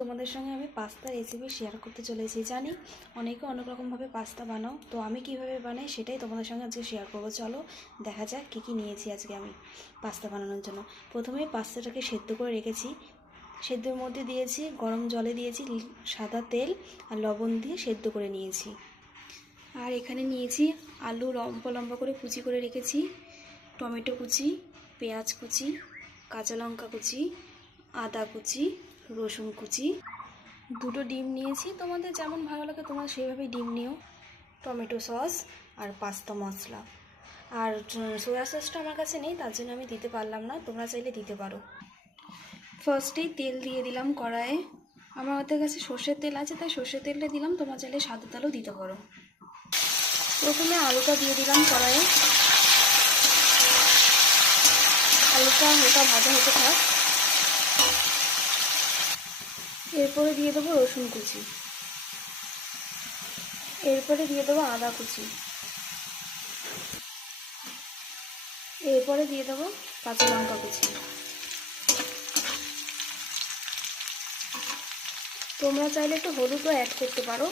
তোমাদের সঙ্গে আমি পাস্তা রেসিপি শেয়ার করতে চলেছি। জানি অনেকে অনেক রকমভাবে পাস্তা বানাও, তো আমি কিভাবে বানাই সেটাই তোমাদের সঙ্গে আজকে শেয়ার করবো। চলো দেখা যাক কী কী নিয়েছি আজকে আমি পাস্তা বানানোর জন্য। প্রথমে পাস্তাটাকে সেদ্ধ করে রেখেছি। সেদ্ধর মধ্যে দিয়েছি গরম জলে দিয়েছি সাদা তেল আর লবণ দিয়ে সেদ্ধ করে নিয়েছি। আর এখানে নিয়েছি আলু লম্বা লম্বা করে কুচি করে রেখেছি, টমেটো কুচি, পেঁয়াজ কুচি, কাঁচা লঙ্কা কুচি, আদা কুচি, রসুন কুচি, দুটো ডিম নিয়েছি। তোমাদের যেমন ভালো লাগে তোমরা সেইভাবেই ডিম নিও। টমেটো সস আর পাস্তা মশলা। আর সোয়া সসটা আমার কাছে নেই, তার জন্য আমি দিতে পারলাম না, তোমরা চাইলে দিতে পারো। ফার্স্টেই তেল দিয়ে দিলাম কড়াইয়ে। আমার ওদের কাছে সর্ষের তেল আছে তাই সর্ষের তেলটা দিলাম, তোমরা চাইলে সাদা তেলও দিতে পারো। প্রথমে আলুটা দিয়ে দিলাম কড়াইয়ে। আলুটা হালকা ভাজা হতে থাক। এরপরে দিয়ে দেবো রসুন কুচি, এরপরে দিয়ে দেবো আদা কুচি, এরপরে দিয়ে দেবো কাঁচা লঙ্কা কুচি। তোমরা চাইলে একটু হলুদও অ্যাড করতে পারো,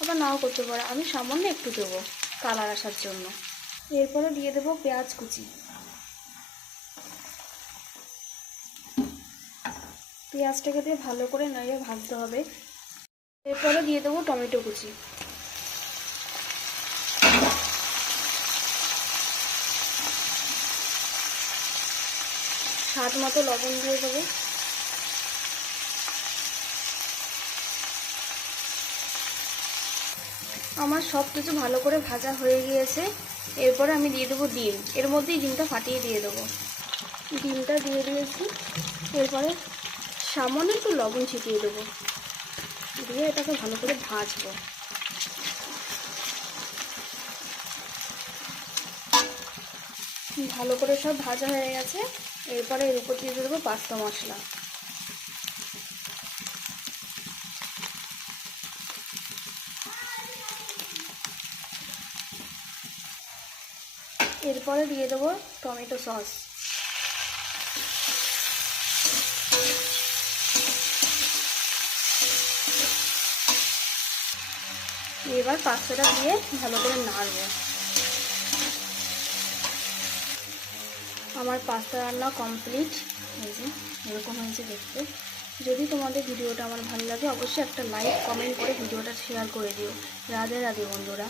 আবার নাও করতে পারো, আমি সামান্য একটু দেবো কালার আসার জন্য। এরপরে দিয়ে দেবো পেঁয়াজ কুচি। পেঁয়াজটাকে দিয়ে ভালো করে নাড়িয়ে ভাজতে হবে। এরপরে দিয়ে দেবো টমেটো কুচি। স্বাদ মতো লবণ দিয়ে দেবো। আমার সব কিছু ভালো করে ভাজা হয়ে গিয়েছে। এরপরে আমি দিয়ে দেবো ডিম, এর মধ্যেই ডিমটা ফাটিয়ে দিয়ে দেবো। ডিমটা দিয়ে দিয়েছি। এরপরে সামান্য একটু লবণ ছিটিয়ে দেবো, দিয়ে এটাকে ভালো করে ভাজবো। ভালো করে সব ভাজা হয়ে গেছে। এরপরে এর উপর দিয়ে দেবো পাস্তা মশলা। এরপরে দিয়ে দেবো টমেটো সস। এবার পাস্তাটা দিয়ে ভালো করে নাড়বো। আমার পাস্তা রান্না কমপ্লিট। এই যে এরকম হয়েছে দেখতে। যদি তোমাদের ভিডিওটা আমার ভালো লাগে অবশ্যই একটা লাইক কমেন্ট করে ভিডিওটা শেয়ার করে দিও। রাধে রাধে বন্ধুরা।